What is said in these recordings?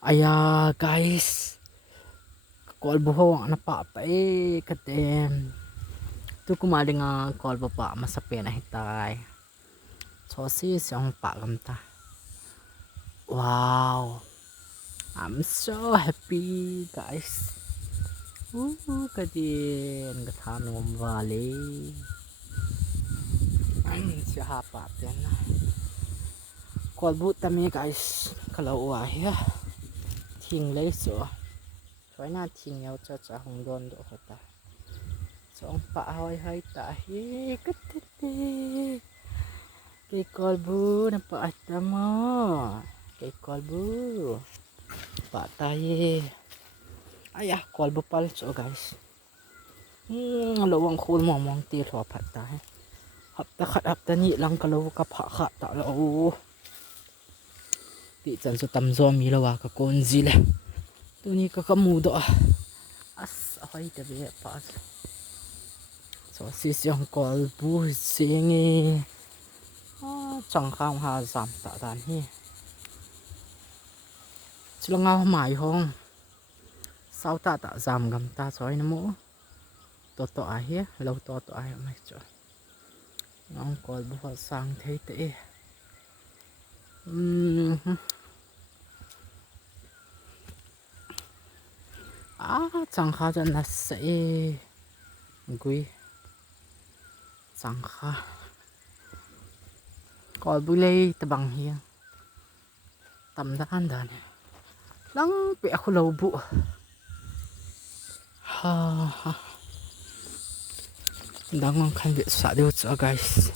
Aya guys, kolbu ho ang napatay katem. Tu kumali nga kolbu pa masapi na hitay. So sis yung pagamta. Wow, I'm so happy guys. Kadin kathanom valley. Siya hapatin na. Kolbu tami guys, kalau ya. Thing lấy sữa chói na thing nhau cho hồng đôn độ hết ta so ông bạ hơi hơi ta hi cất tê cái kolbu na pa atamo cái kolbu bạ tay ayah kolbu pal so guys lawang khul mong ti thọ phat ta hấp ta nhị lăng kalau ka pha kha ta lo ti chan so tam zo mi lawa ka kon ji le tu ni ka kamu do as ahai ta be pa so si siang kolbu singi chẳng khang ha giảm tạ đàn hi chỉ là ngao mãi không sao ta tạ giảm gầm ta soi nó mũ to ai hi lâu to ai mày cho ngon kolbu sang thấy tệ chẳng khá cho nó sẽ quý chẳng khá kolbu lây ta bằng hiền tầm đan đàn lăng bẹ khu lâu bụ đang ngon khăn việc xả đều cho guys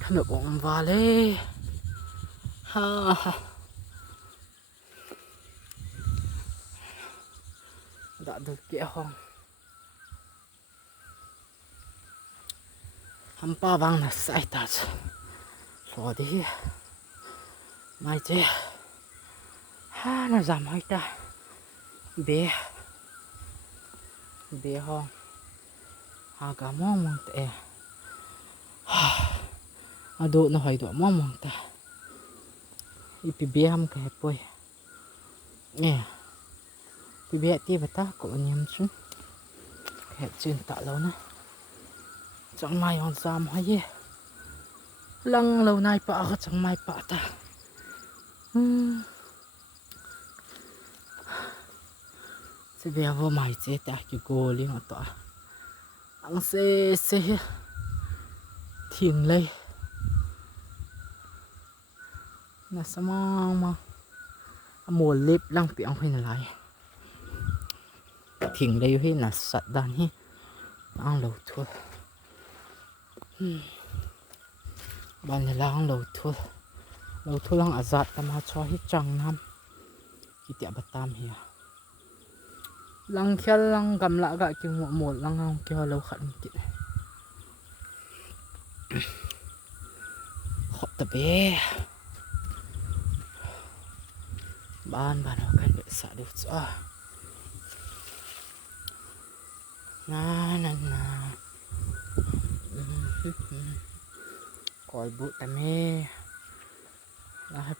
khăn được ổn vào lê đã được kia không hampa vang là sai ta rồi đi mai chứ nó giảm hơi ta bé không cả mong tệ độ nó hơi độ mong ta ipi bé ham cái bôi nè ipi bé ti bata cổ nhầm xuống cái chuyện tạ lâu nè chẳng may on giảm hay gì lăng lâu nay pa chẳng may pa ta sẽ về vô mày chế ta cái cô liên ở tọa ăn xe thiền lây là sao mà mùa lép lăng piang hay là lại thiền lây hay là sạch đàn hi ăn lâu thua bạn này là ăn lâu thua lăng azat ta mà cho hết trăng nam cái tiệm bát tam hi lăng kia lăng cầm lại gạo chừng một lăng không kia lâu khẩn chị họ tập bé ban nó cái bị xả được cho na kolbu tame lahat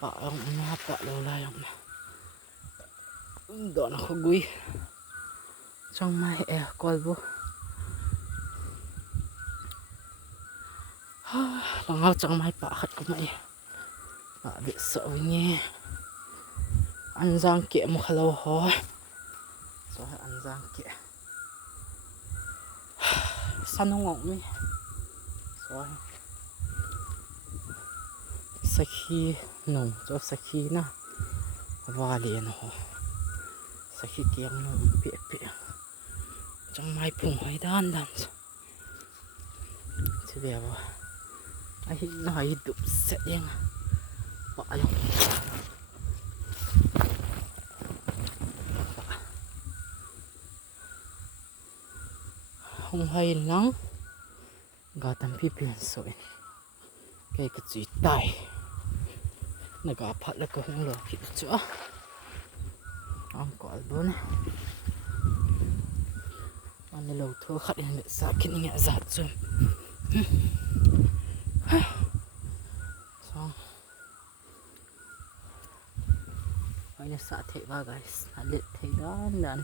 pa ang napa lâu lại đó nó không quý trong mai kolbu đang ngao trong mai pa khát của mày bị sợ nghe ăn giang kia một lâu hỏi rồi ăn giang kia sao nó ngọng mi rồi khi nồng cho khi na và liền họ khi tiếng nồng bịa trong mai phùng hay đan thì bây giờ ai nói đục sẽ điên bỏ vô không hay lắm gà tầm phi biển sôi cái gì tai nó gà phát là cái không lừa kịp chỗ ăn quả luôn ăn lâu thua khát đến để sao khi nghe giạt rồi xong phải là xả thể vào guys, liệt thể đó là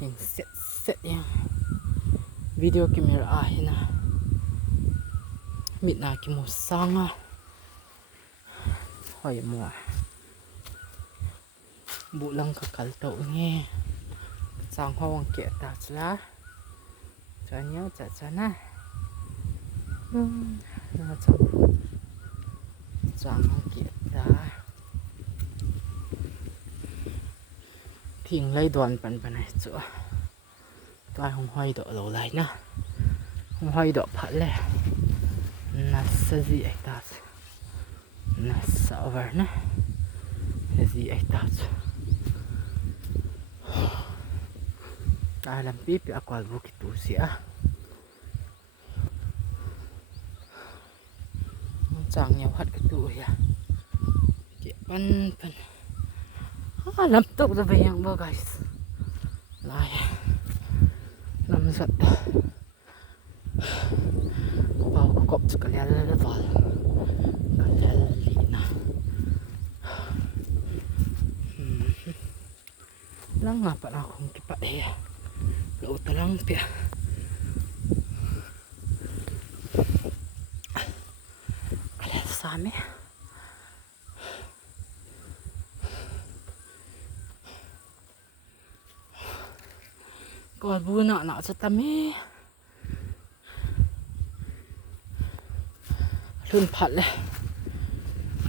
hình set nha video camera hina mít na ki mo sanga hỏi mùa bộ lăng cả cẩn tậu nghe sang hoang kia ta lá cho nhớ chả na nó chọn sang hoang kia ta thiền lấy đoàn bẩn này chỗ tôi không hoài độ lâu lại nữa không hoài độ phát lệ nó sẽ gì ấy ta nó sợ vợ nè gì ấy ta ta làm bếp ở quán vô cái tủ xỉa chẳng nhiều hạt cái tủ ya kệ bắn làm tục rồi về yang bơ guys lại làm giật bao cọp cho cái lẽ vào cái lẽ lì nè lang ngapa na akong kipae laut lang pia kaya sami còn bu nọ cho tami luôn phật này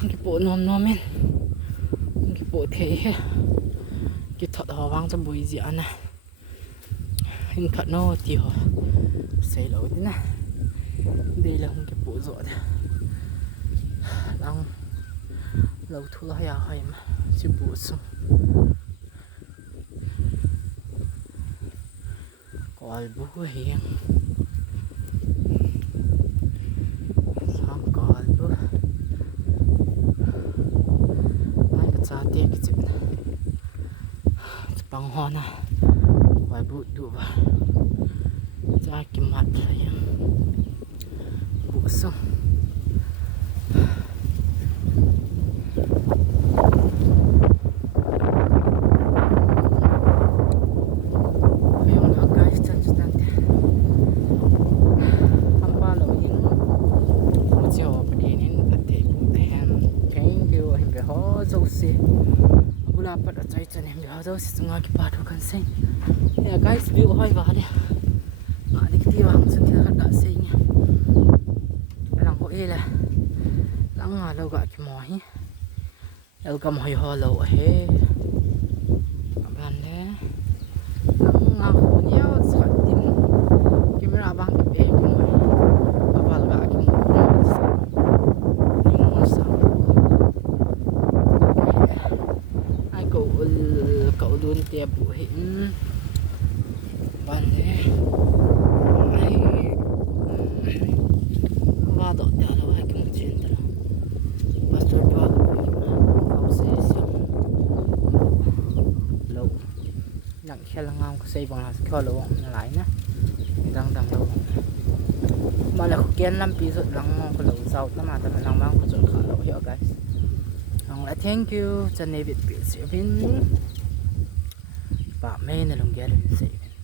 cái bộ nôm men cái bộ thế cái thật họ vang trong bụi gì nè hình thật nó thì họ xây lối thế này đây là không cái bộ rọ đấy đang lâu thu hay hay mà chỉ bộ xong còn bố hiền xong còn bố ai cái cha tiền cái chuyện này bằng hoa nè vài bụi tụ vào ra cái mặt này bộ xong dapat aja itu nih biasa sih sungai kipadu kan sih ya guys view hoi vào đi nggak di ketiwa langsung kita ada sihnya lang ho là lang lâu gak kimohi lâu cầm hoi ho lâu he bạn đấy lang ho nhiều sạch tim camera bang kịp em apa gak kimohi cậu đun tiệp bụi hiện bạn đấy ba độ trả đâu hay cái một chuyện đó ba số ba cậu sẽ xem lâu nặng xe lăng ngang xây bằng là kho lâu lại nhá đang lâu mà là kiên lắm ví dụ lăng ngang có lâu sau nó mà tao lăng ngang có chỗ khá lâu hiểu guys lại thank you cho nên việc sẽ viên bà mê này lòng ghé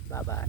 bye bye